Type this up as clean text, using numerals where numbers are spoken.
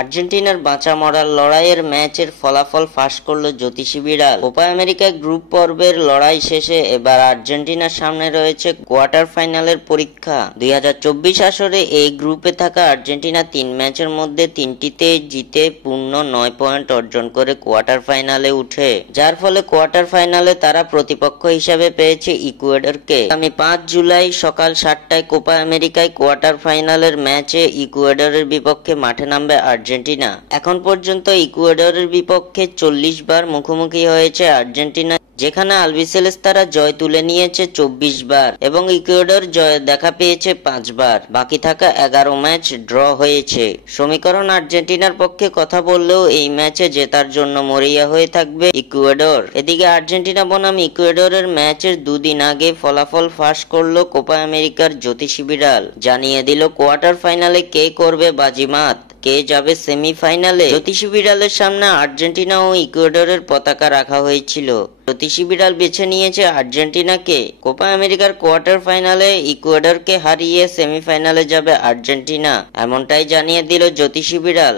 আর্জেন্টিনার বাঁচা মরার লড়াইয়ের ম্যাচের ফলাফল ফাঁস করল জ্যোতিষী বিড়াল। কোপা আমেরিকা গ্রুপ পর্বের লড়াই শেষে এবার আর্জেন্টিনার সামনে রয়েছে কোয়ার্টার ফাইনালের পরীক্ষা। 2024 আসরে এই গ্রুপে থাকা আর্জেন্টিনা 3 ম্যাচের মধ্যে 3টিতে জিতে পূর্ণ 9 পয়েন্ট অর্জন করে কোয়ার্টার ফাইনালে উঠে, যার ফলে কোয়ার্টার ফাইনালে তারা প্রতিপক্ষ হিসাবে পেয়েছে ইকুয়েডরকে। আগামী 5 জুলাই সকাল 7টায় কোপা আমেরিকায় কোয়ার্টার ফাইনালের ম্যাচে ইকুয়েডরের বিপক্ষে মাঠে নামবে আর্জেন্টিনা। এখন পর্যন্ত ইকুয়েডরের বিপক্ষে 40 বার মুখোমুখি হয়েছে আর্জেন্টিনা, যেখানে আলবিসেলেস্তারা জয় তুলে নিয়েছে 24 বার এবং ইকুয়েডর জয় দেখা পেয়েছে 5 বার। বাকি থাকা 11 ম্যাচ ড্র হয়েছে। সমীকরণ আর্জেন্টিনার পক্ষে কথা বললেও এই ম্যাচে জেতার জন্য মরিয়া হয়ে থাকবে ইকুয়েডর। এদিকে আর্জেন্টিনা বনাম ইকুয়েডরের ম্যাচের দুদিন আগে ফলাফল ফাঁস করলো কোপা আমেরিকার জ্যোতিষী বিড়াল। জানিয়ে দিল কোয়ার্টার ফাইনালে কে করবে বাজিমাত, কে যাবে সেমিফাইনালে। জ্যোতিষী বিড়ালের সামনে আর্জেন্টিনা ও ইকুয়েডরের পতাকা রাখা হয়েছিল। জ্যোতিষী বিড়াল বেছে নিয়েছে আর্জেন্টিনাকে। কোপা আমেরিকার কোয়ার্টার ফাইনালে ইকুয়েডরকে হারিয়ে সেমিফাইনালে যাবে আর্জেন্টিনা, এমনটাই জানিয়ে দিল জ্যোতিষী বিড়াল।